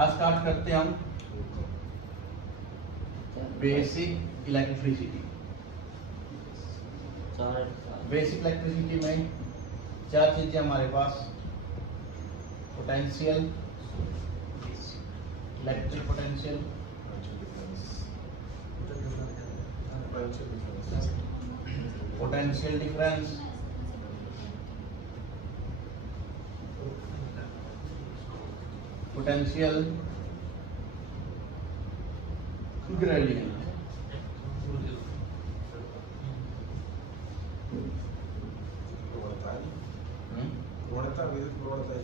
आज स्टार्ट करते हैं हम बेसिक इलेक्ट्रिसिटी। बेसिक इलेक्ट्रिसिटी में चार चीजें हमारे पास, potential, electric potential, potential difference, potential gradient.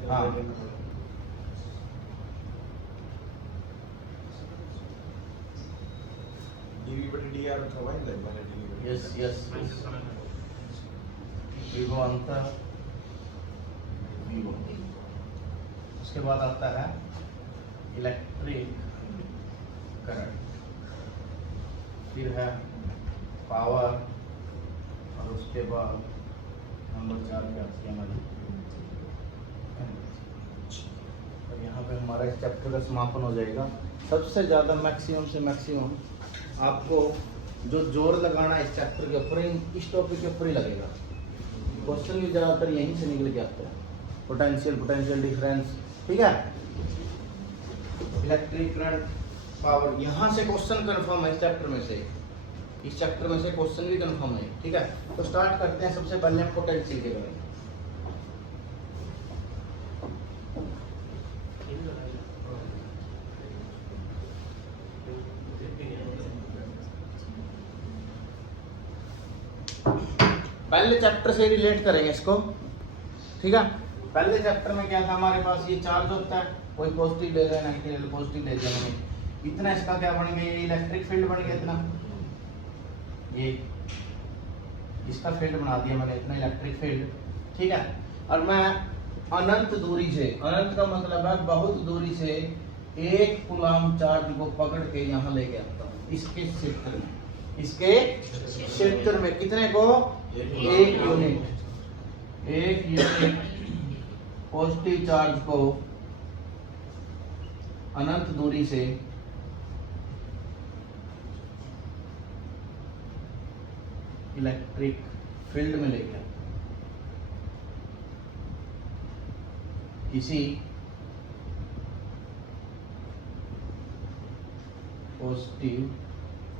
हाँ, यस यस, विभव अंतर, विभव। उसके बाद आता है इलेक्ट्रिक करंट, फिर है पावर, और उसके बाद नंबर 4 पे आती है हमारी। और यहाँ पे हमारा इस चैप्टर का समापन हो जाएगा। सबसे ज़्यादा मैक्सिमम से मैक्सिमम आपको जो जोर लगाना है इस चैप्टर के ऊपर, इस टॉपिक के ऊपर ही लगेगा। क्वेश्चन भी ज़्यादातर यहीं से निकल के आते हैं, पोटेंशियल, पोटेंशियल डिफरेंस, ठीक है, इलेक्ट्रिक करंट, पावर। यहाँ से क्वेश्चन कंफर्म है इस चैप्टर में से, इस चैप्टर में से क्वेश्चन भी कंफर्म है, ठीक है। तो स्टार्ट करते हैं। सबसे पहले हम पोटेंशियल के करेंगे। पहले चैप्टर से रिलेट करेंगे इसको, ठीक है। पहले चैप्टर में क्या था हमारे पास, ये चार्ज होता है, कोई पॉजिटिव ले रहा है, नेगेटिव पॉजिटिव ले जाएंगे, इतना इसका क्या बन गया, ये इलेक्ट्रिक फील्ड बन गया इतना, ये इसका फील्ड बना दिया मैंने, इतना इलेक्ट्रिक फील्ड, ठीक है। और मैं अनंत दूरी से, अनंत का मतलब है बहुत दूरी से, एक कूलम चार्ज को पकड़ के यहाँ लेके आता हूँ इसके क्षेत्र में, इसके क्षेत्र में कितने को, एक यूनिट पॉजिटिव चार्ज को अनंत दूरी से इलेक्ट्रिक फील्ड में लेकर किसी पॉजिटिव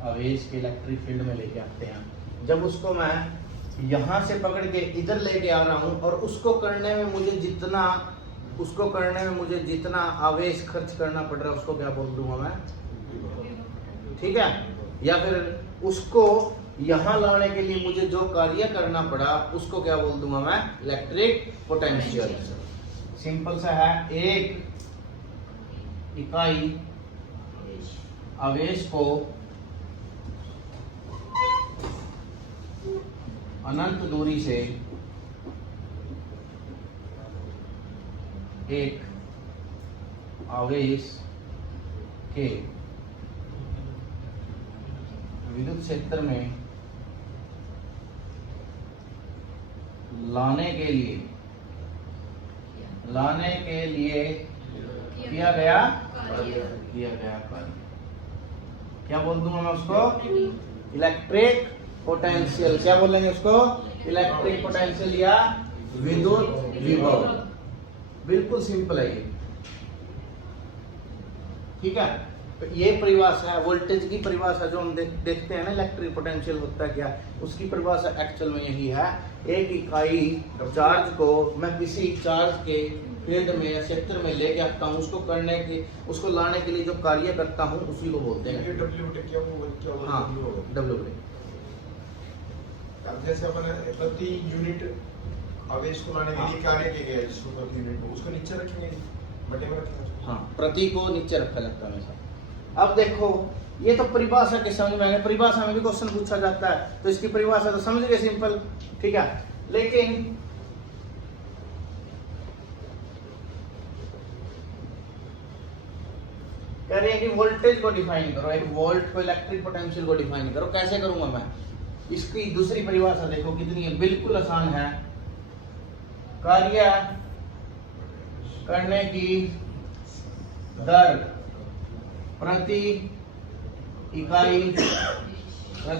आवेश के इलेक्ट्रिक फील्ड में लेके आते हैं। जब उसको मैं यहां से पकड़ के इधर लेके आ रहा हूं, और उसको करने में मुझे जितना आवेश खर्च करना पड़ रहा है उसको क्या बोल दूंगा मैं, ठीक है। या फिर उसको यहां लाने के लिए मुझे जो कार्य करना पड़ा उसको क्या बोल दूंगा मैं, इलेक्ट्रिक पोटेंशियल। सिंपल सा है, एक इकाई आवेश को अनंत दूरी से एक आवेश के विद्युत क्षेत्र में लाने के लिए किया गया कार्य, क्या बोल दूंगा मैं उसको, इलेक्ट्रिक पोटेंशियल। क्या बोलेंगे उसको, इलेक्ट्रिक पोटेंशियल या विद्युत विभव। बिल्कुल सिंपल है ये, ठीक है। तो ये परिभाषा है वोल्टेज की परिभाषा, जो हम देखते हैं ना इलेक्ट्रिक पोटेंशियल होता है क्या, उसकी परिभाषा एक्चुअल में यही है। एक इकाई चार्ज को मैं किसी चार्ज के फील्ड में या क्षेत्र में लेके आता हूँ, उसको लाने के लिए जो कार्य करता हूँ उसी को बोलते हैं हाँ, डब्ल्यू। जैसे अपन प्रति यूनिट आवेश को लाने के लिए कार्य किया गया जिसको प्रति यूनिट को, उसको नीचे रखेंगे, बटे में रखेंगे। हाँ, प्रति को नीचे रखा जाता है हमेशा। अब देखो, ये तो परिभाषा के समझ में, परिभाषा में भी क्वेश्चन पूछा जाता है, तो इसकी परिभाषा तो समझ गए, सिंपल, ठीक है। लेकिन कह रहे हैं कि वोल्टेज को डिफाइन करो, एक वोल्ट को, इलेक्ट्रिक पोटेंशियल को डिफाइन करो। कैसे करूंगा मैं, इसकी दूसरी परिभाषा देखो कितनी है, बिल्कुल आसान है। कार्य करने की दर प्रति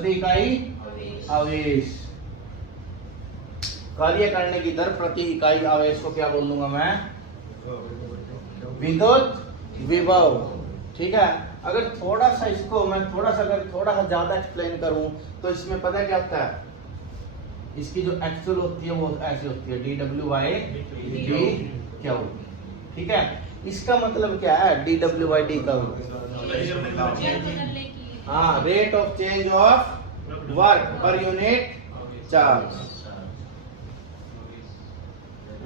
इकाई आवेश। कार्य करने की दर प्रति इकाई आवेश को क्या बोल दूंगा मैं? विद्युत विभव। ठीक है। अगर थोड़ा सा इसको मैं थोड़ा सा ज्यादा एक्सप्लेन करूं तो इसमें पता क्या होता है, इसकी जो एक्चुअल होती है वो ऐसी होती है dW/dQ। ठीक है। इसका मतलब क्या है dW/dQ? हाँ, rate of change of work per unit charge.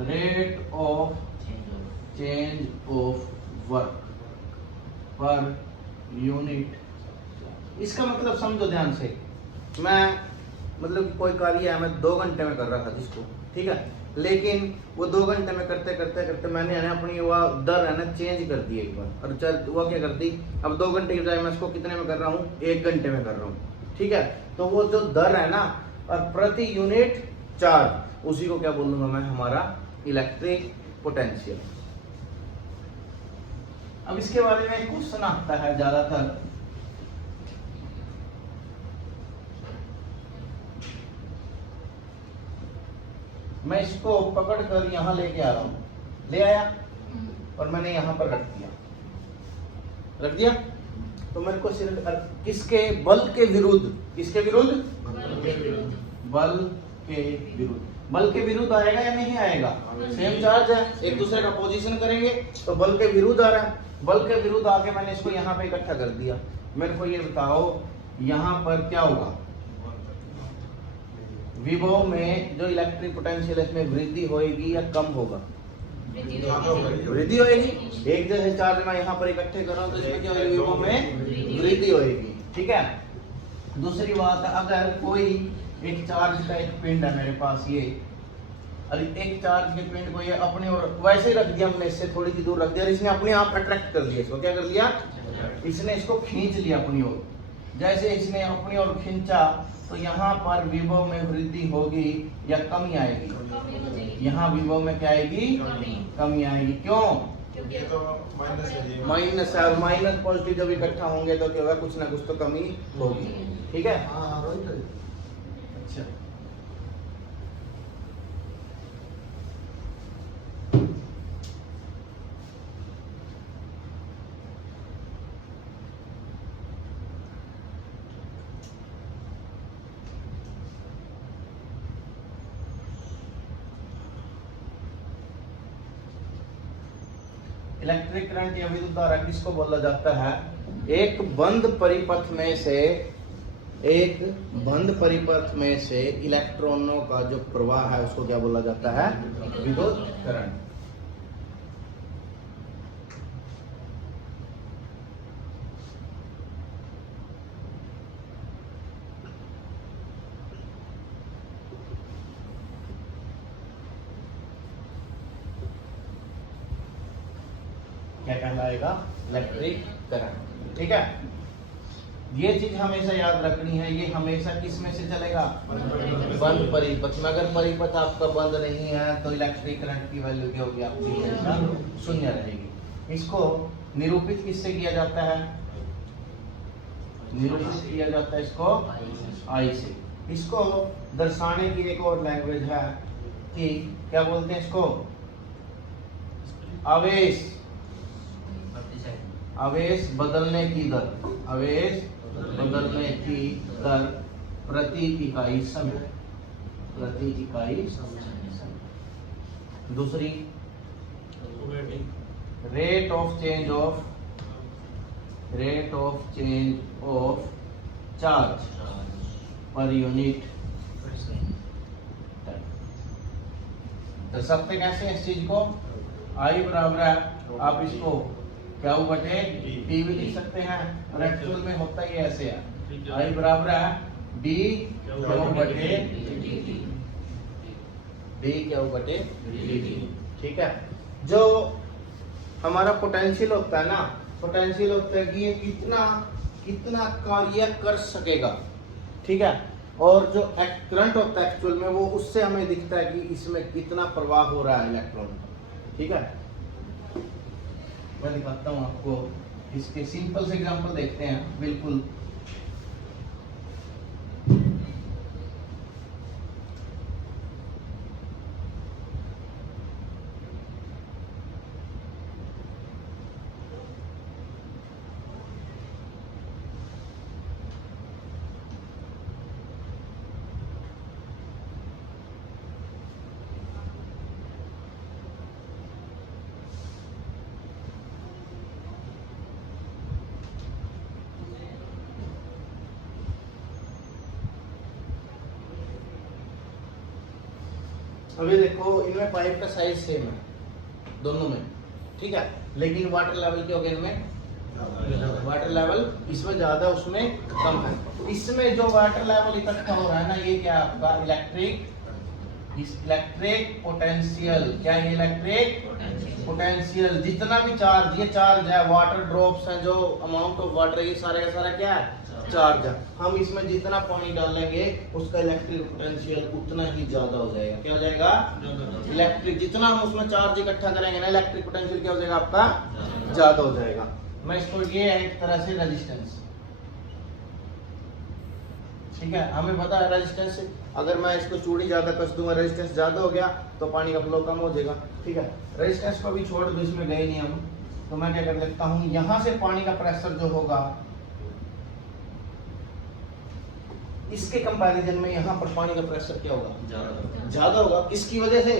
Rate of change of work per unit. इसका मतलब समझो ध्यान से, मैं मतलब कोई कार्य है मैं 2 घंटे में कर रहा था जिसको, ठीक है, लेकिन वो 2 घंटे में करते करते मैंने है ना अपनी वो दर है ना चेंज कर दी एक बार, और चल वो क्या कर दी, अब 2 घंटे की बजाय मैं इसको कितने में कर रहा हूँ, 1 घंटे में कर रहा हूँ। ठीक है। तो वो जो दर है ना और प्रति यूनिट चार्ज, उसी को क्या बोलूंगा मैं? हमारा इलेक्ट्रिक पोटेंशियल। अब इसके बारे में क्वेश्चन आता है ज्यादातर, मैं इसको पकड़ कर यहां लेके आ रहा हूं, ले आया और मैंने यहां पर रख दिया, तो मेरे को सिर्फ किसके बल के विरुद्ध, किसके विरुद्ध? बल के विरुद्ध। बल के विरुद्ध आएगा या नहीं आएगा? सेम चार्ज है, एक दूसरे का पोजीशन करेंगे तो बल के विरुद्ध आ रहा है। बल के विरुद्ध आके मैंने इसको यहाँ पे इकट्ठा कर दिया। मेरे को ये बताओ यहाँ पर क्या होगा? विभव में जो इलेक्ट्रिक पोटेंशियल है इसमें वृद्धि होएगी या कम होगा? वृद्धि होएगी। एक जैसे चार्ज मैं यहाँ पर इकट्ठे कर रहा हूँ तो इसमें क्या होगी? विभव में वृद्धि होएगी। ठीक है। दूसरी बात, अगर कोई एक चार्ज का एक पिंड है मेरे पास ये, और एक चार्ज के पिंड को ये अपनी ओर वैसे ही रख दिया, हमने इससे थोड़ी सी दूर रख दिया, इसने अपने आप अट्रैक्ट कर लिया इसको। क्या कर लिया? इसने इसको खींच लिया अपनी ओर। जैसे इसने अपनी ओर खींचा तो यहाँ पर विभव में वृद्धि होगी या कमी आएगी? यहाँ विभव में क्या आएगी? कमी आएगी। क्यों? माइनस है, और माइनस पॉजिटिव जब इकट्ठा होंगे तो क्या होगा? कुछ ना कुछ तो कमी होगी। ठीक है। अच्छा, इलेक्ट्रिक करंट या विद्युत धारा किसको बोला जाता है? एक बंद परिपथ में से इलेक्ट्रॉनों का जो प्रवाह है उसको क्या बोला जाता है? विद्युत करंट। क्या कहलाएगा? Electric current. ठीक है। ये चीज हमेशा याद रखनी है। ये हमेशा किस में से चलेगा? बंद परिपथ में। अगर परिपथ आपका बंद नहीं है तो इलेक्ट्रिक करंट की वैल्यू क्या होगी? आपकी हमेशा शून्य रहेगी। इसको निरूपित किससे किया जाता है? निरूपित किया जाता है इसको आई से। इसको दर्शाने की एक और लैंग्वेज है कि क्या बोलते हैं इसको? आवेश बदलने की दर। आवेश बदलने की दर प्रति इकाई समय। प्रति इकाई समय। दूसरी, rate of change of charge per unit. तो सकते कैसे हैं इस चीज को? आई बराबर है, आप इसको क्या बटे टी भी लिख सकते हैं, और एक्चुअल में होता ही ऐसे है। आई बराबर है डी क्यू बटे डी क्यू बटे डी। ठीक है। जो हमारा पोटेंशियल होता है ना, पोटेंशियल होता है कि ये कितना कार्य कर सकेगा। ठीक है। और जो करंट होता है एक्चुअल में वो उससे हमें दिखता है कि इसमें कितना प्रवाह हो रहा है इलेक्ट्रॉन। ठीक है। मैं दिखाता हूँ आपको, इसके सिंपल से एग्जांपल देखते हैं बिल्कुल। अभी देखो इनमें पाइप का साइज सेम है दोनों में, ठीक है, लेकिन वाटर लेवल क्या हो गया इनमें, वाटर लेवल इसमें ज्यादा उसमें कम है। इसमें जो वाटर लेवल इकट्ठा हो रहा है ना, ये क्या है आपका इलेक्ट्रिक पोटेंशियल। क्या है इलेक्ट्रिक पोटेंशियल? जितना भी चार्ज, ये चार्ज है, वाटर ड्रॉप्स हैं, जो अमाउंट ऑफ वाटर, ये सारे का सारा क्या है, चार्ज है। हम इसमें जितना पानी डालेंगे उसका इलेक्ट्रिक पोटेंशियल उतना ही ज्यादा हो जाएगा। क्या हो जाएगा? इलेक्ट्रिक, जितना हम उसमें चार्ज इकट्ठा करेंगे ना, इलेक्ट्रिक पोटेंशियल क्या हो जाएगा आपका, ज्यादा हो जाएगा। मैं इसको, ये है एक तरह से रेजिस्टेंस, ठीक है, हमें पता है रेजिस्टेंस से, अगर मैं इसको चूड़ी ज्यादा कस दूंगा, रेजिस्टेंस ज्यादा हो गया तो पानी का फ्लो कम हो जाएगा, ठीक है। रेजिस्टेंस को भी छोड़ दो, इसमें गए नहीं हम, तो मैं क्या कर लेता हूँ, यहाँ से पानी का प्रेशर जो होगा इसके कंपैरिजन में यहाँ पर पानी का प्रेशर क्या होगा, ज्यादा होगा। किसकी वजह से?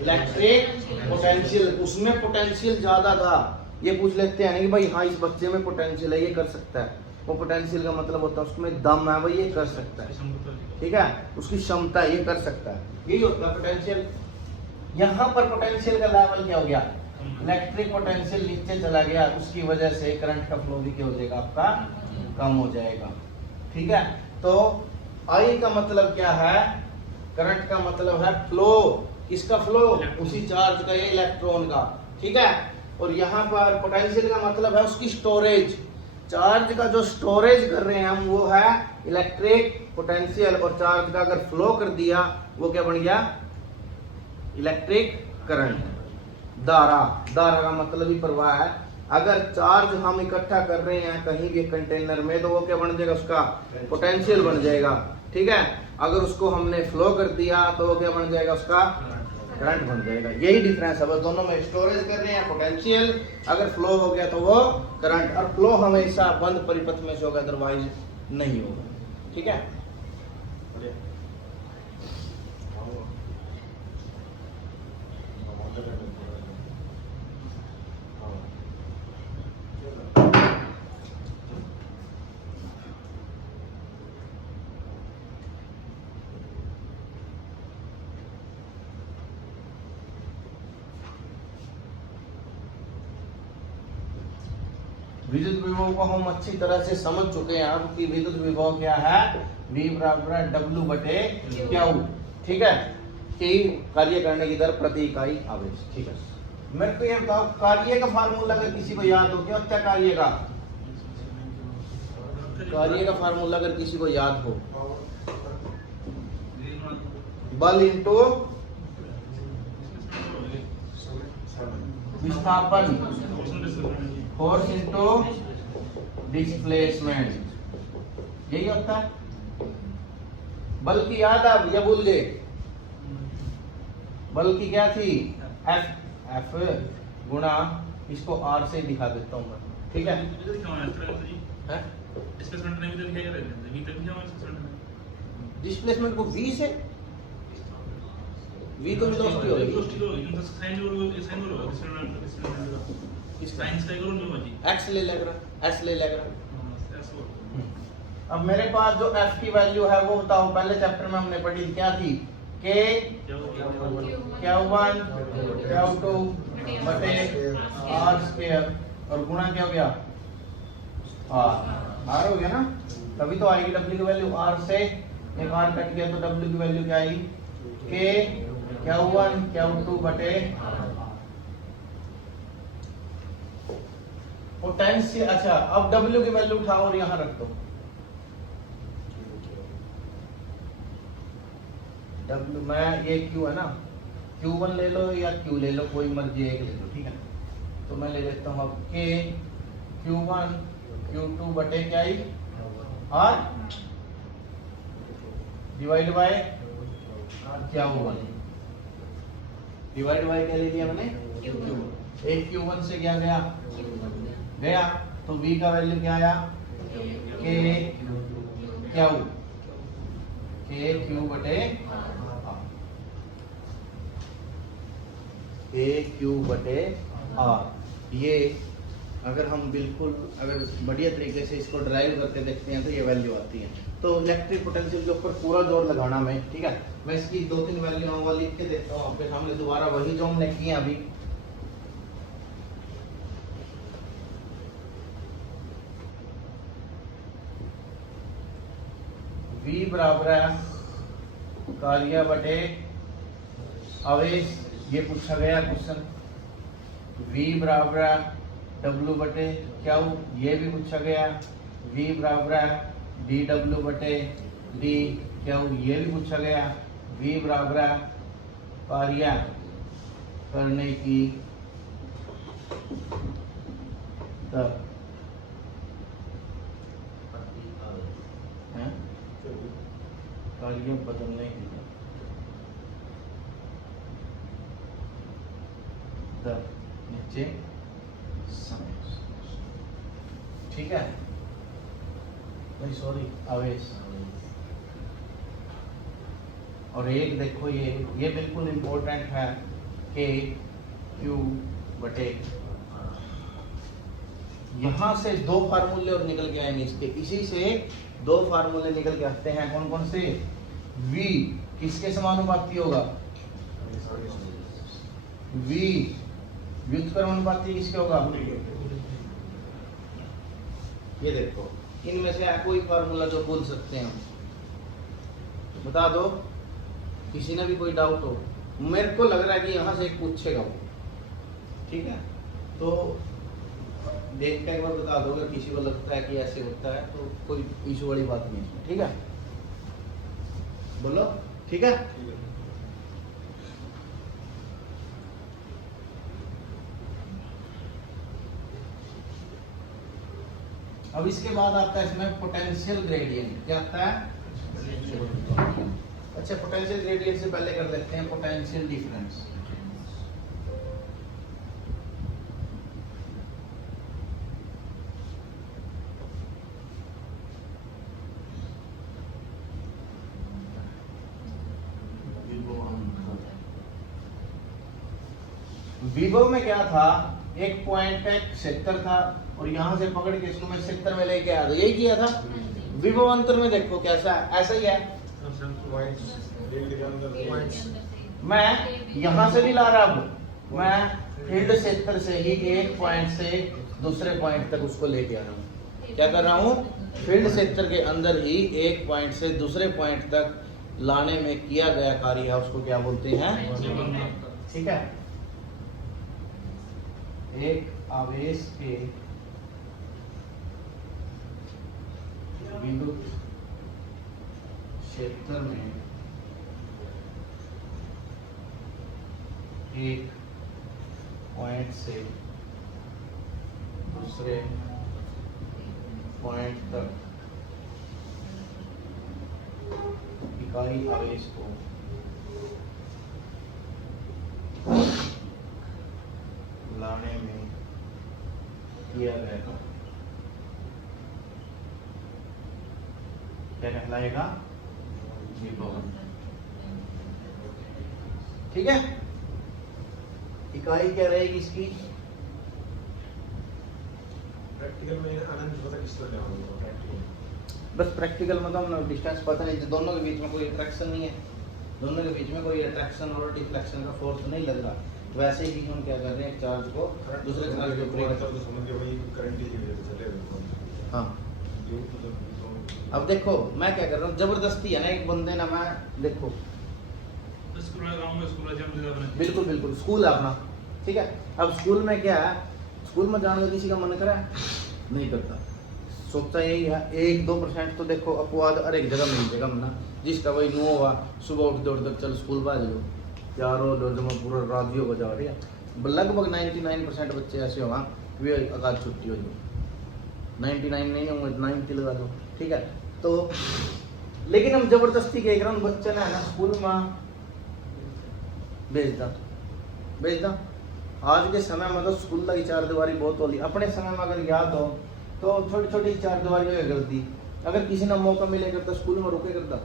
इलेक्ट्रिक पोटेंशियल, उसमें पोटेंशियल ज्यादा था। ये पूछ लेते हैं ना कि भाई हाँ इस बच्चे में पोटेंशियल है, ये कर सकता है, वो पोटेंशियल का मतलब होता है उसमें दम है, वो ये कर सकता है, ठीक है, उसकी क्षमता है, ये कर सकता है, यही होता है पोटेंशियल। यहाँ पर पोटेंशियल का लेवल क्या हो गया, इलेक्ट्रिक पोटेंशियल नीचे चला गया, उसकी वजह से करंट का फ्लो भी क्या हो जाएगा आपका, कम हो जाएगा, ठीक है। तो आई का मतलब क्या है, करंट का मतलब है फ्लो, किसका फ्लो, उसी चार्ज का, ये इलेक्ट्रॉन का, ठीक है। और यहाँ पर पोटेंशियल का मतलब है उसकी स्टोरेज, चार्ज का जो स्टोरेज कर रहे हैं हम वो है इलेक्ट्रिक पोटेंशियल, और चार्ज का अगर फ्लो कर दिया वो क्या बन गया, इलेक्ट्रिक करंट। धारा, धारा का मतलब ही प्रवाह है। अगर चार्ज हम इकट्ठा कर रहे हैं कहीं भी कंटेनर में तो वो क्या बन जाएगा, उसका पोटेंशियल बन जाएगा, ठीक है। अगर उसको हमने फ्लो कर दिया तो वो क्या बन जाएगा, उसका करंट बन जाएगा। यही डिफरेंस है बस, दोनों में स्टोरेज कर रहे हैं पोटेंशियल, अगर फ्लो हो गया तो वो करंट, और फ्लो हमेशा बंद परिपथ में से होगा, अदरवाइज नहीं होगा, ठीक है। विद्युत विभव को हम अच्छी तरह से समझ चुके हैं अब कि विद्युत विभव क्या है, V बराबर है W बटे Q, ठीक है, कि कार्य करने की दर प्रति इकाई आवेश, ठीक है। मेरे को ये बताओ, कार्य का फार्मूला अगर किसी को याद हो, क्या होता है कार्य का, कार्य का फार्मूला अगर किसी को याद हो, बल इंटू विस्थापन, फोर्स इंटू डिस्प्लेसमेंट, यही होता है। बल की याद आप या भूल गए, बल की क्या थी, F गुणा, इसको R से दिखा देता हूं मैं, ठीक है। डिस्प्लेसमेंट को V से, V तो वेलोसिटी होगी, X ले लेगा, S ले लेगा। अब मेरे पास जो F की वैल्यू है वो बताओ, पहले चैप्टर में हमने पढ़ी क्या थी, K Q1 Q2 बटे R स्क्वायर, और गुणा क्या हो गया, R हो गया ना, तभी तो आएगी W की वैल्यू, R से एक R कट गया तो W की वैल्यू क्या आएगी, K Q1 Q2 बटे पोटेंशियल। अच्छा अब W की वैल्यू उठाओ और यहाँ रख दो, W में ये Q है ना, Q1 ले लो या Q ले लो, कोई मर्जी एक ले लो, ठीक है। तो मैं ले लेता हूँ अब के Q1 Q2 बटे क्या ही R डिवाइड बाय क्या हुआ डिवाइड बाय क्या ले लिया मैंने Q एक Q1 से क्या गया गया तो V का वैल्यू क्या आया के क्यू बटे आर। ये अगर हम बिल्कुल अगर बढ़िया तरीके से इसको ड्राइव करके देखते हैं तो ये वैल्यू आती है। तो इलेक्ट्रिक पोटेंशियल के ऊपर पूरा जोर लगाना मैं, ठीक है। मैं इसकी 2-3 वैल्यू लिख के देखता हूँ आपके सामने दोबारा, वही जो हमने किए अभी। V बराबर है कार्य बटे आवेश, ये पूछा गया क्वेश्चन। V बराबर है W बटे क्या, ये भी पूछा गया। V बराबर है dW बटे d क्या, ये भी पूछा गया। V बराबर है कार्य करने की दर, कार्य बदलने की दर नीचे समय, ठीक है भाई, सॉरी आवेश। और एक देखो ये बिल्कुल इंपॉर्टेंट है के क्यू बटे, यहां से 2 फार्मूले और निकल के आएंगे इसके, इसी से 2 फार्मूले निकल के आते हैं। कौन कौन से? V किसके समानुपाती होगा? V व्युत्क्रमानुपाती किसके होगा? ये देखो, इनमें से कोई फार्मूला जो भूल सकते हैं बता दो, किसी ने भी कोई डाउट हो। मेरे को लग रहा है कि यहाँ से एक पूछेगा वो, ठीक है। तो देख के एक बार बता दो, अगर किसी को लगता है कि ऐसे होता है तो कोई इशू वाली बात नहीं है, ठीक है। बोलो ठीक है। अब इसके बाद आता है इसमें पोटेंशियल ग्रेडियंट। क्या आता है? अच्छा, पोटेंशियल ग्रेडियंट से पहले कर लेते हैं पोटेंशियल डिफरेंस। विभव में क्या था, एक पॉइंट का क्षेत्र था और यहां से पकड़ के इसको मैं क्षेत्र में लेके आया, यही किया था। विभव अंतर में देखो कैसा है, ऐसा ही है। मैं यहां से भी ला रहा हूं, मैं फील्ड क्षेत्र से ही एक पॉइंट से दूसरे पॉइंट तक उसको लेके आ रहा हूं। क्या कर रहा हूं? फील्ड क्षेत्र के अंदर ही एक पॉइंट से दूसरे पॉइंट तक लाने में किया गया कार्य है, उसको क्या बोलते हैं? ठीक है। एक आवेश के विद्युत क्षेत्र में एक पॉइंट से दूसरे पॉइंट तक इकाई आवेश को लाने में किया गया क्या कहलाएगा? विभव। ठीक है। इकाई क्या रहेगी इसकी? प्रैक्टिकल में अनंत पता किस तरह होगा प्रैक्टिकल। बस प्रैक्टिकल मतलब डिस्टेंस पता नहीं, दोनों के बीच में कोई अट्रैक्शन नहीं है, दोनों के बीच में कोई अट्रैक्शन और डिफ्लेक्शन का फोर्स नहीं लग रहा। वैसे ही हम क्या कर रहे हैं, चार्ज को दूसरे चार्ज के ऊपर तो समझ गए वही करंट ही चलेगा। हाँ, अब देखो मैं क्या कर रहा हूँ, जबरदस्ती है ना एक बंदे ना, मैं देखो बिल्कुल बिल्कुल स्कूल है अपना, ठीक है। अब स्कूल में क्या है, स्कूल में जाने का किसी का मन करा नहीं करता, सोचता यही है 1-2% तो देखो अपवाद हर एक जगह मिल जाएगा ना, जिसका वही नो हुआ सुबह उठ दौड़ तक चल स्कूल बाज लो यारो, जो मैं पूरा राजियों को जा रही है लगभग 99% बच्चे ऐसे होगा वे अकाज छुट्टी हो जाए, 99 नहीं होंगे 90 लगा दो, ठीक है। तो लेकिन हम जबरदस्ती कह रहे हैं बच्चे ना स्कूल में भेज दा। आज के समय में तो स्कूल की चार दीवारी बहुत होली। अपने समय में अगर याद हो तो छोटी छोटी चार दीवारी हुआ करती, अगर किसी ने मौका मिलेगा तो स्कूल में रुके करता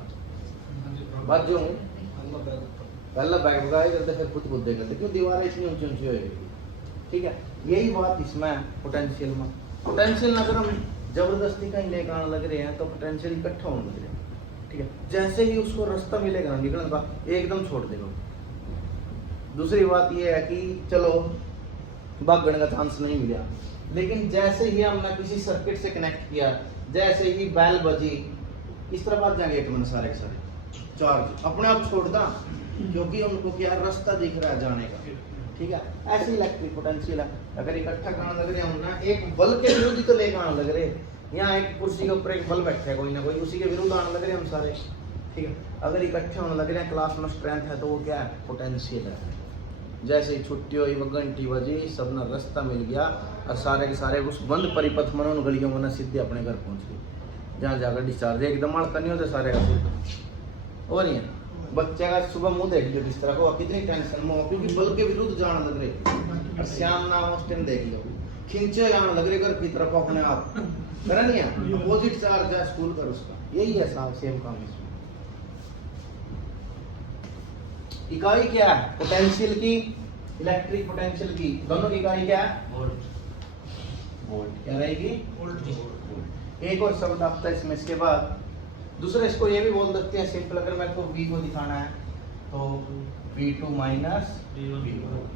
बात जो पहला बैग भगाए करते फिर खुद बुद्धे करते, क्यों दीवारें इतनी ऊंची ऊंची होगी, ठीक है। यही बात इसमें पोटेंशियल में, पोटेंशियल अगर हम जबरदस्ती कहीं लेकर आने लग रहे हैं तो पोटेंशियल इकट्ठा होने लग रहे हैं, ठीक है। जैसे ही उसको रास्ता मिलेगा ना निकलने का एकदम छोड़ देगा। दूसरी बात यह है कि चलो भागने का चांस नहीं मिला, लेकिन जैसे ही हमने किसी सर्किट से कनेक्ट किया, जैसे ही बैल बजी, इस तरह बात जाएंगे एक मन सारे के सारे चार्ज अपने आप छोड़ता, क्योंकि उनको क्या रास्ता दिख रहा है जाने का, ठीक है। ऐसी इलेक्ट्रिक पोटेंशियल है। अगर इकट्ठा करने लग रहे हम ना एक बल के विरुद्ध तो लेकर आने लग रहे, यहाँ एक कुर्सी के ऊपर एक बल बैठा है कोई ना कोई, उसी के विरुद्ध आने लग रहे हम सारे, ठीक है। अगर इकट्ठे होने लग रहे हैं क्लास में स्ट्रेंथ है तो वो क्या है पोटेंशियल है। जैसे ही छुट्टी हुई वो घंटी बजी सब ना रास्ता मिल गया और सारे के सारे उस बंद परिपथ में उन गलियों में सीधे अपने घर पहुंच गए, जहाँ जाकर डिस्चार्ज एकदम अड़का नहीं होता सारे का सिर्फ। और नहीं बच्चे का सुबह मुंह देख लो किस तरह को, कितनी टेंशन में हो, क्योंकि बल के विरुद्ध जाने लग रहे। और श्याम नाम उस टाइम देख लो खिंचे जाने लग रहे घर की तरफ अपने आप, करा नहीं है अपोजिट चार्ज है स्कूल कर उसका, यही है साहब सेम काम इसमें। इकाई क्या है पोटेंशियल की, इलेक्ट्रिक पोटेंशियल की, दोनों की इकाई क्या है वोल्ट। क्या रहेगी वोल्ट। एक और शब्द आता है इसमें, इसके बाद दूसरे इसको ये भी बोल सकते हैं सिंपल, अगर मेरे को V को दिखाना है तो V2 माइनस V1,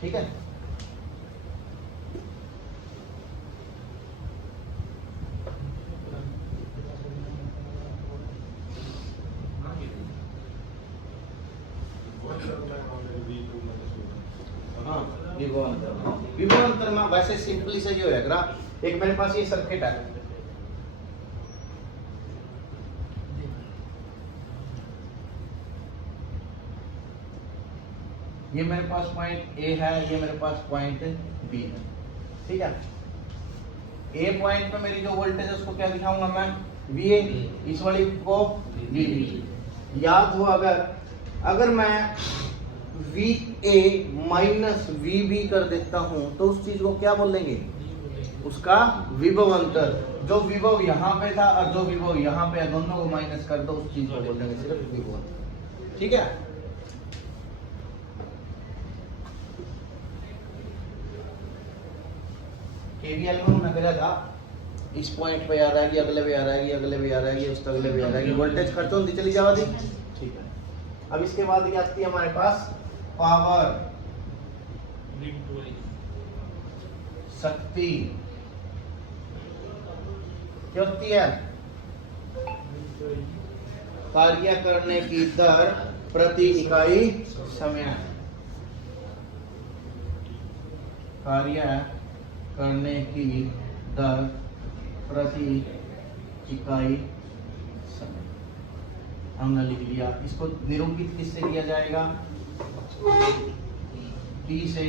ठीक है। विभवांतर में वैसे सिंपली से जो है ग्राफ, एक मेरे पास ये सर्किट है, ये मेरे पास पॉइंट A है, ये मेरे पास पॉइंट B है, ठीक है। A पॉइंट पे मेरी जो वोल्टेज है उसको क्या दिखाऊंगा मैं VA, इस वाली को VB। याद हो अगर मैं VA माइनस VB कर देता हूं तो उस चीज को क्या बोलेंगे, उसका विभव अंतर। जो विभव यहाँ पे था और जो विभव यहाँ पे है दोनों को माइनस कर दो, उस चीज को बोलेंगे सिर्फ विभव अंतर, ठीक है। KVL में हमने करा था इस पॉइंट पे आ रहा है, अगले पे आ रहा है, अगले पे आ रहा है, उस अगले पे आ रहा है, वोल्टेज खर्च होती चली जावा दी, ठीक है। अब इसके बाद क्या आती है हमारे पास पावर, शक्ति, क्या होती है कार्य करने की दर प्रति इकाई समय, कार्य करने की दर प्रति इकाई समय हमने लिख लिया। इसको निरूपित किससे किया जाएगा T से।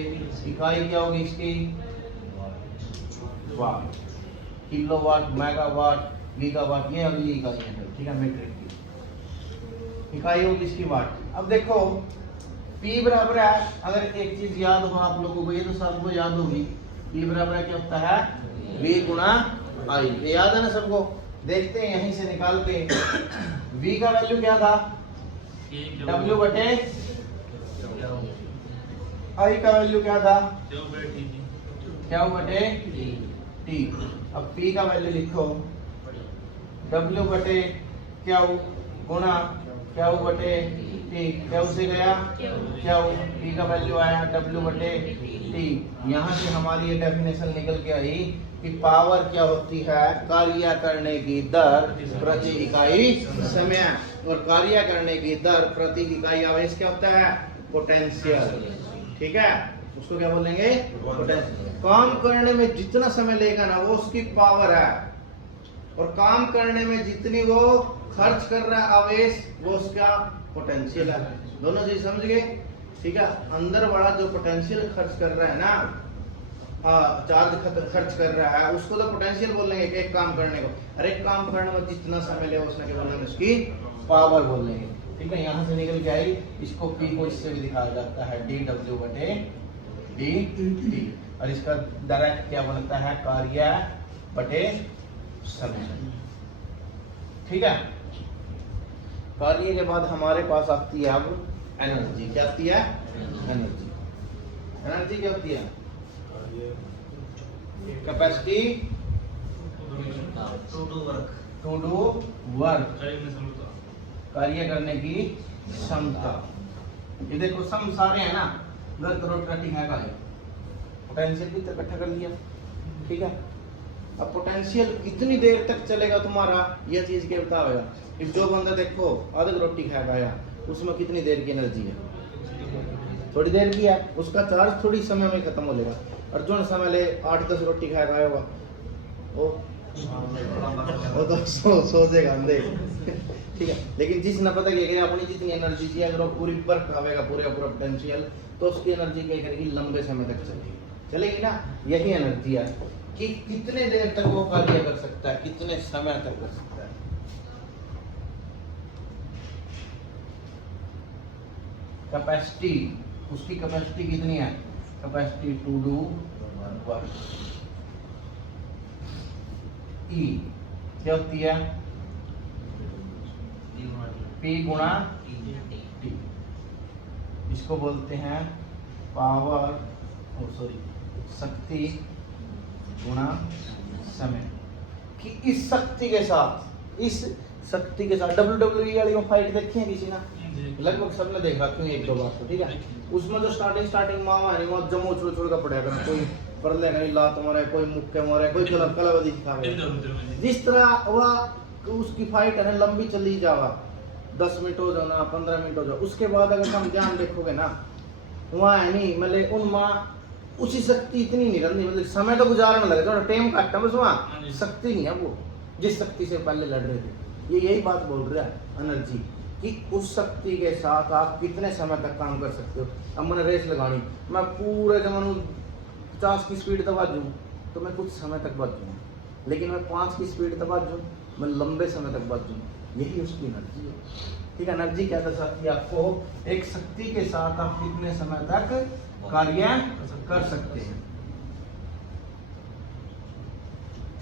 इकाई क्या होगी इसकी वाट, किलोवाट, मेगावाट, गीगावाट, ये अगली इकाई है, ठीक है। मीट्रिक की इकाई होगी इसकी वाट। अब देखो P बराबर है, अगर एक चीज याद हो आप लोगों को, ये तो सबको याद होगी, P बराबर क्या होता है V गुणा I, ये याद है ना सबको। देखते हैं यहीं से निकाल के V का वैल्यू क्या था W बटे, I का वैल्यू क्या था Q बटे T। अब P का वैल्यू लिखो W बटे Q गुणा Q बटे T, Q से गया Q, T का वैल्यू आया W बटे T। यहाँ से हमारी ये डेफिनेशन निकल के आई कि पावर क्या होती है कार्य करने की दर प्रति इकाई समय, और कार्य करने की दर प्रति इकाई आवेश क्या होता है पोटेंशियल, ठीक है। उसको क्या बोलेंगे पोटेंशियल। काम करने में जितना समय लेगा ना वो उसकी पावर है, और काम करने में जितनी वो खर्च कर रहा है आवेश वो उसका पोटेंशियल है। दोनों चीज समझ गए। ठीक है, अंदर वाला जो पोटेंशियल खर्च कर रहा है ना, चार्ज खर्च कर रहा है, उसको तो पोटेंशियल बोलेंगे कि एक काम करने को, हर एक काम करने में जितना समय ले उसने क्या बोलेंगे, उसकी पावर बोलेंगे। ठीक है, यहाँ से निकल के आई, इसको P को इससे भी दिखाया जाता है dW बटे dt, और इसका डायरेक्ट क्या बनता है, कार्य बटे समय। ठीक है, कार्य के बाद हमारे पास आती है अब एनर्जी। क्या आती है, एनर्जी। एनर्जी क्या होती है, कैपेसिटी टू डू वर्क, कार्य करने की क्षमता। ये देखो सम सारे हैं ना, उधर करोड़ कटिंग है का, पोटेंशियल भी इकट्ठा कर लिया। ठीक है, अब पोटेंशियल कितनी देर तक चलेगा तुम्हारा, यह चीज क्या बताएगा। इस जो बंदा देखो आधा रोटी खा गया, उसमें कितनी देर की एनर्जी है, थोड़ी देर की है, उसका चार्ज थोड़ी समय में खत्म हो जाएगा। और जो समय ले 8-10 रोटी खा गया होगा, वो तो सोचेगा अंधे। ठीक है, लेकिन जिस न पता कि अपनी जितनी एनर्जी चाहिए, अगर वो पूरी वर्क आवेगा पूरा पोटेंशियल, तो उसकी एनर्जी क्या करेगी, लंबे समय तक चलेगी ना। यही एनर्जी है कि कितने देर तक वो कार्य कर सकता है, कितने समय तक कर सकता है। कैपेसिटी, उसकी कैपेसिटी कितनी है, कैपेसिटी टू डू वर्क। ई क्या होती है, P गुणा T, इसको बोलते हैं पावर, शक्ति गुणा समय। कि इस शक्ति के साथ, इस शक्ति के साथ WWE वाली फाइट देखी है किसी ने, लगभग सबने देखा, क्यों एक दो बार तो। ठीक है, उसमें जो स्टार्टिंग मामा है वो जमो छोड़ का पड़ेगा, कोई पर लेगा लात मारे, कोई मुक्के मारे, कोई कलाबाजी सिखा रहा। जिस तरह वह उसकी फाइट है ना, लंबी चली जावा, 10 मिनट हो जाओ ना, 15 मिनट हो जाओ, उसके बाद अगर हम ध्यान देखोगे ना, वहाँ है नहीं, मतलब उन माँ उसी शक्ति इतनी नहीं रहती, मतलब समय तो गुजारने लगे, थोड़ा टाइम काटना, बस वहाँ शक्ति नहीं है वो जिस शक्ति से पहले लड़ रहे थे। ये यही बात बोल रहा है एनर्जी, कि उस शक्ति के साथ आप कितने समय तक काम कर सकते हो। अब मैंने रेस लगानी, मैं पूरे जमाने 50 की स्पीड दबा दूँ तो मैं कुछ समय तक बच जाऊँ, लेकिन मैं 5 की स्पीड दबा दूँ, मैं लंबे समय तक बच जाऊँ। यही उसकी एनर्जी है। ठीक है, एनर्जी क्या दर्शाती है आपको, एक शक्ति के साथ आप कितने समय तक कार्य कर सकते हैं।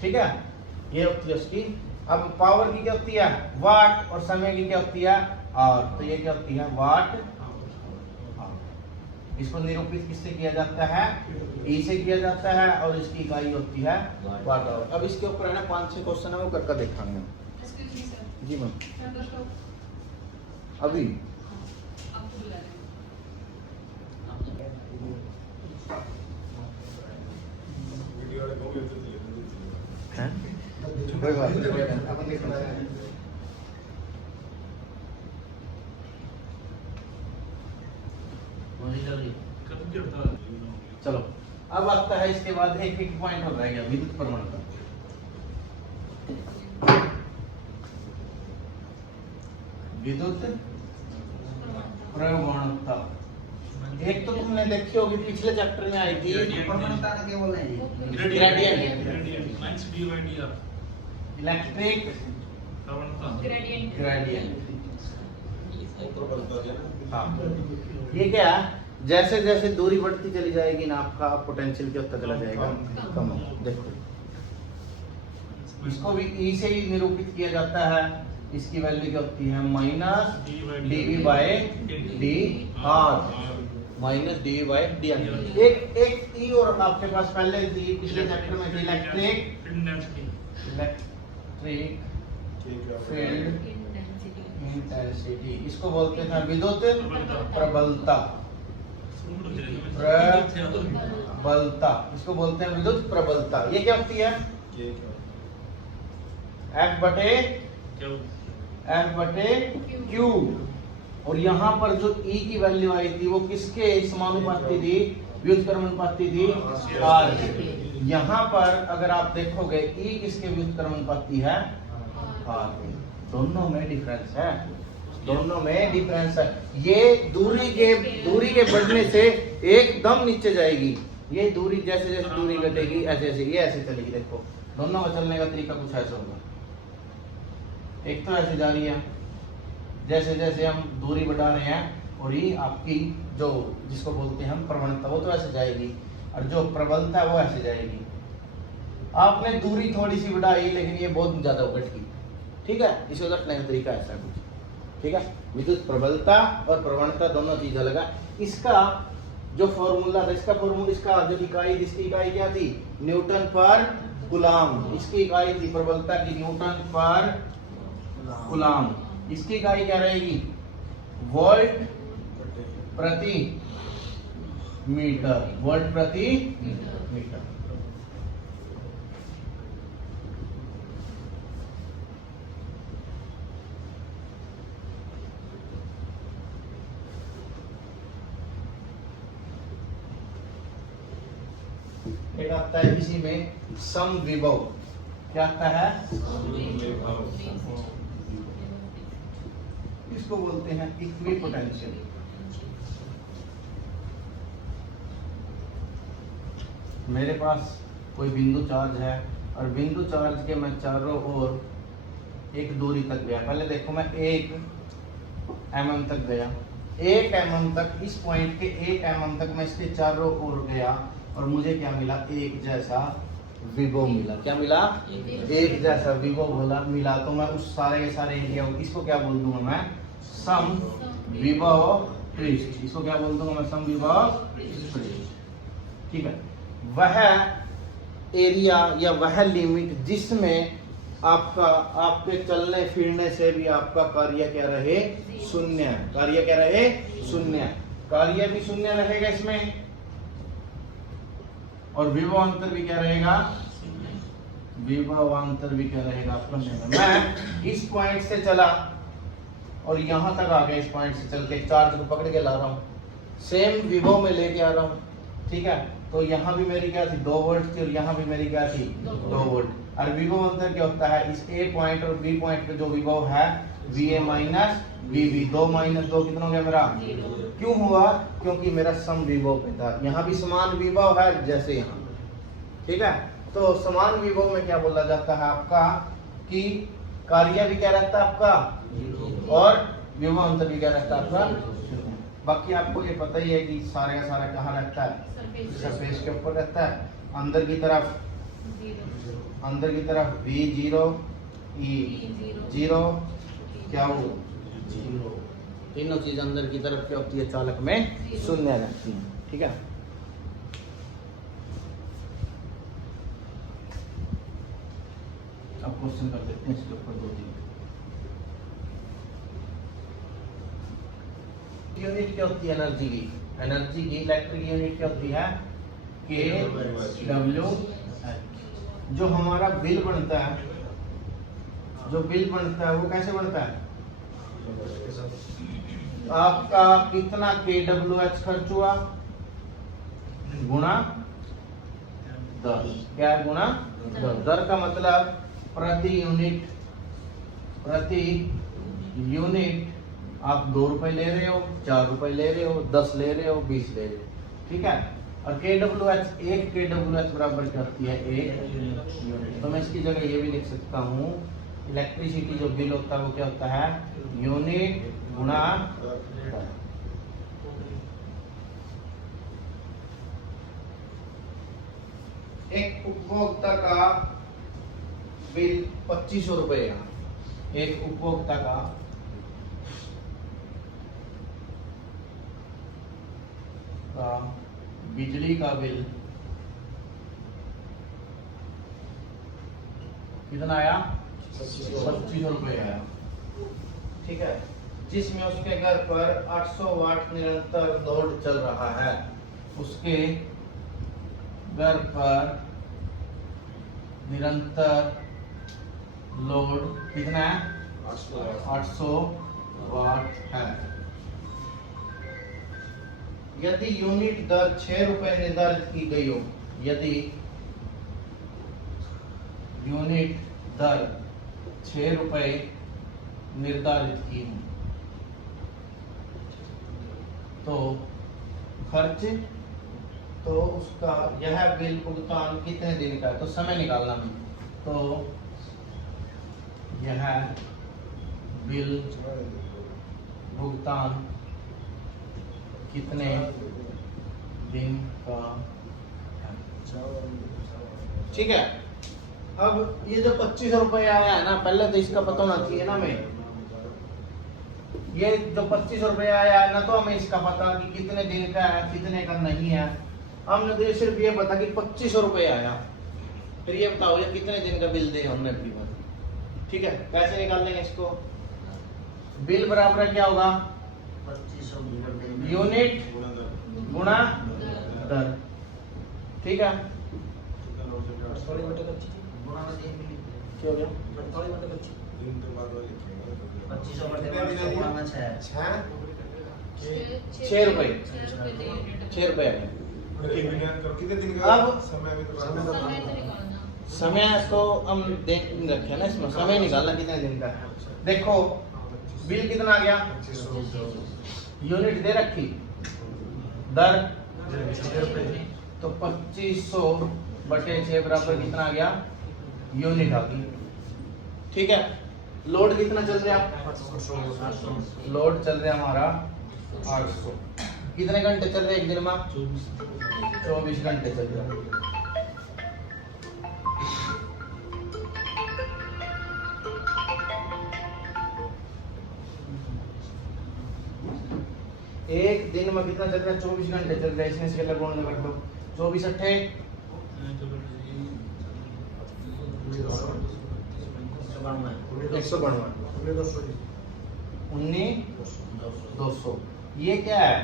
ठीक है, ये होती है उसकी। अब पावर की क्या होती है, वाट, और समय की क्या होती है, आवर। तो ये क्या होती है, वाट आवर। इसको निरूपित किससे किया जाता है, ई से किया जाता है, और इसकी इकाई होती है वाट आवर। अब इसके ऊपर है ना 5-6 क्वेश्चन है, वो करके देखाएंगे। जी मैम, अभी कोई बात नहीं, अपन देख रहे हैं। चलो, अब आता है इसके बाद एक पॉइंट हो रह गया, विद्युत प्रवणता। विद्युत प्रवणता एक तो तुमने देखी होगी, पिछले चैप्टर में आई थी। प्रवणता क्या बोल रहे हैं, gradient, minus D by D R, electric प्रवणता, ग्रेडियंट। हाँ, ये क्या है, जैसे जैसे दूरी बढ़ती चली जाएगी ना, आपका पोटेंशियल क्या होता चला जाएगा, कम। देखो, इसको भी ई से ही निरूपित किया जाता है। इसकी वैल्यू क्या होती है, minus DV by D R, minus DV by D R. एक ई और आपके पास पहले थी, पिछले चैप्टर में थी, इलेक्ट्रिक फील्ड इंटेंसिटी। इसको बोलते थे विद्युत प्रबलता, प्रबलता, इसको बोलते हैं विद्युत प्रबलता। ये क्या होती है, F बटे Q। और यहाँ पर जो E की वैल्यू आई थी वो किसके समानुपाती थी, व्युत्क्रमानुपाती थी R की। यहाँ पर अगर आप देखोगे E किसके व्युत्क्रमानुपाती है, R। दोनों में डिफरेंस है। दोनों में डिफरेंस है। ये दूरी के बढ़ने से एकदम नीचे जाएगी, ये दूरी जैसे जैसे दूरी घटेगी ऐसे ऐसे ये ऐसे चलेगी। देखो दोनों का चलने का तरीका कुछ ऐसा होगा, एक तो ऐसे जा रही है, जैसे जैसे हम दूरी बढ़ा रहे हैं, और ये आपकी जो जिसको बोलते हैं हम प्रवणता, वो तो ऐसे जाएगी, और जो प्रबलता है वो ऐसे जाएगी। आपने दूरी थोड़ी सी बढ़ाई लेकिन ये बहुत ज्यादा घट गई, ठीक है। इसे उलटने का तरीका ऐसा कुछ, ठीक है। विद्युत प्रबलता और प्रवणता दोनों चीज अलग है। इसका जो फॉर्मूला था, इसका जो इकाई, इसकी इकाई क्या थी, न्यूटन पर कूलम। इसकी इकाई थी प्रबलता की न्यूटन पर कूलम। इसकी इकाई क्या रहेगी, वोल्ट प्रति मीटर, वोल्ट प्रति मीटर। एक आता है इसी में समविभव, क्या आता है, इसको बोलते हैं इक्विपोटेंशियल। मेरे पास कोई बिंदु चार्ज है और बिंदु चार्ज के मैं चारों ओर एक दूरी तक गया। पहले देखो मैं 1 mm तक गया, 1 mm तक, इस पॉइंट के 1 mm तक मैं इसके चारों ओर गया और मुझे क्या मिला, एक जैसा विभव मिला। क्या मिला, एक जैसा विभव मिला। तो मैं उस सारे के सारे एरिया, इसको क्या बोल दूंगा मैं, सम विभव पृष्ठ। इसको क्या बोल दूंगा मैं, सम विभव पृष्ठ, ठीक है। वह एरिया या वह लिमिट जिसमें आपके चलने फिरने से भी आपका कार्य क्या रहे, शून्य। कार्य क्या रहे, शून्य। कार्य भी शून्य रहेगा इसमें, और विभवांतर भी क्या रहेगा, विभवांतर भी क्या रहेगा आपका। मैं इस पॉइंट से चला और यहां तक आ गया, इस पॉइंट से चल के चार्ज को पकड़ के ला रहा हूं, सेम विभव में लेके आ रहा हूं, ठीक है। तो यहाँ भी मेरी क्या थी, 2 वोल्ट थी, और यहाँ भी मेरी क्या थी, 2 वोल्ट। और विभव अंतर क्या होता है, इस ए पॉइंट और बी पॉइंट पे जो विभव है, VA माइनस VB, 2 माइनस 2 कितना हो गया मेरा, क्यों हुआ, क्योंकि मेरा सम विभव पे था। यहाँ भी समान विभव है जैसे यहाँ, ठीक है। तो समान विभव में क्या बोला जाता है आपका, कि कार्य भी क्या रहता है आपका, और विभव अंतर भी क्या रहता है आपका। बाकी आपको ये पता ही है कि सारे का सारा कहाँ रहता है, सरफेस के ऊपर रहता है। अंदर की तरफ V 0 E 0 क्या हो, तीनों चीज अंदर की तरफ क्या होती है, चालक में शून्य रहती है, ठीक है। अब क्वेश्चन कर देते हैं इसके ऊपर 2-3। यूनिट क्या होती है एनर्जी की, एनर्जी की इलेक्ट्रिक यूनिट क्या होती है, kW। जो हमारा बिल बनता है, वो कैसे बनता है, आपका कितना kWh खर्च हुआ गुणा दर। क्या है, गुणा दर। दर का मतलब प्रति यूनिट आप 2 रुपए ले रहे हो, 4 रुपए ले रहे हो, 10 ले रहे हो, 20 ले रहे हो, ठीक है। और kWh, 1 kWh बराबर क्या होती है, 1 यूनिट। तो मैं इसकी जगह ये भी लिख सकता हूँ, इलेक्ट्रिसिटी जो बिल होता है वो क्या होता है, यूनिट गुणा दर। एक उपभोक्ता का बिल 2500 रुपए है। एक उपभोक्ता का बिजली का बिल कितना आया, 2500 रुपए आया, ठीक है। जिसमें उसके घर पर 800 वाट निरंतर लोड चल रहा है, उसके घर पर निरंतर लोड कितना है, 800 वाट है। यदि यूनिट दर 6 रुपए निर्धारित की गई हो, यदि यूनिट दर 6 रुपए निर्धारित की हो, तो खर्च, तो उसका यह बिल भुगतान कितने दिन का है, तो समय निकालना है। तो यह बिल भुगतान कितने दिन का है। ठीक है। अब ये जो 25 रुपए आया है ना, पहले तो इसका पता होना चाहिए ना हमें। ये जो 25 रुपए आया है ना, तो हमें इसका पता कि कितने दिन का है, कितने का नहीं है। हमने तो ये सिर्फ ये पता कि 25 रुपए आया। फिर ये बताओ ये कितने दिन का बिल दे हमने अपनी बात। ठीक है, कैसे निकाल लेंगे इसको। बिल बराबर क्या होगा, 2500 यूनिट गुणा दर। ठीक है, थोड़ी बटे 25 गुणा में 3 मिली क्या हो गया, थोड़ी बटे 25 दिन के बाद वाले लिखेंगे 2500 बटे गुणा में 6 6 रुपए 6 रुपए आ गए। कितने दिन का अब समय में तो समय तो हम देख रखे ना, इसमें समय निकालना कितने दिन का है। देखो बिल कितना आ गया, 2500 यूनिट दे रखी, दर तो 2500 बटे 6 बराबर कितना आ गया, यूनिट आ गई। ठीक है, लोड कितना चल रहा है, लोड चल रहा है हमारा 800। कितने घंटे चल रहे एक दिन में, 24 घंटे चल रहा है। एक दिन में कितना चल रहा है, 24 घंटे चल रहा है। इसमें से गुण लगा दो, 24 अट्ठे 192, 19,200। ये क्या है,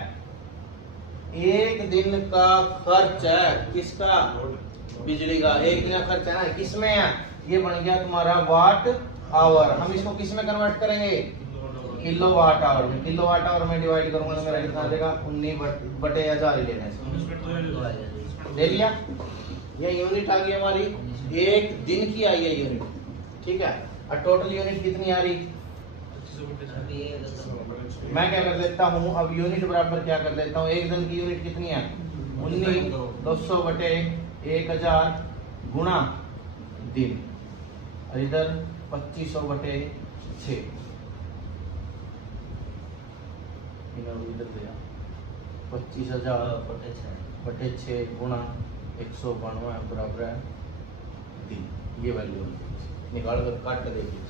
एक दिन का खर्च है, किसका, बिजली का। एक दिन का खर्च है ना, किसमें है, ये बन गया तुम्हारा वाट आवर। हम इसको किस में कन्वर्ट करेंगे, किलो वाट आवर में। किलो वाट आवर में डिवाइड करूंगा तो मेरा कितना आ जाएगा, 19/1000 ही लेना है। ले लिया, ये यूनिट आ गई हमारी, एक दिन की आई है यूनिट। ठीक है, और टोटल यूनिट कितनी आ रही, मैं क्या कर लेता हूँ अब, यूनिट बराबर क्या कर लेता हूँ, एक दिन की यूनिट कितनी है, 19,200 बटे 1000 गुणा दिन, और इधर 2500 बटे 6, इधर दिया 25,000 बटे 6 गुणा 192 बराबर है दिन। ये वैल्यू निकाल कर काट कर देखिए,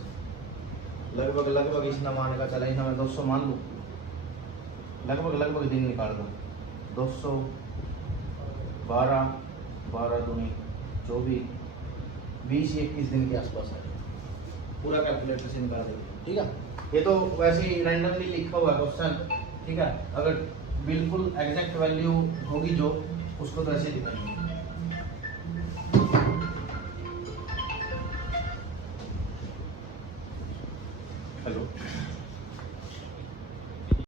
लगभग इतना मान का चला, इसमें मैं 200 मान लूँ, लगभग दिन निकाल दो। 200 12 दूनी 24 20 21 दिन के आसपास है, पूरा कैलकुलेटर से निकाल देंगे। ठीक है, ये तो वैसे ही रैंडमली लिखा हुआ क्वेश्चन। ठीक है, अगर बिल्कुल एग्जैक्ट वैल्यू होगी जो, उसको तो ऐसे दिखाएंगे। हेलो।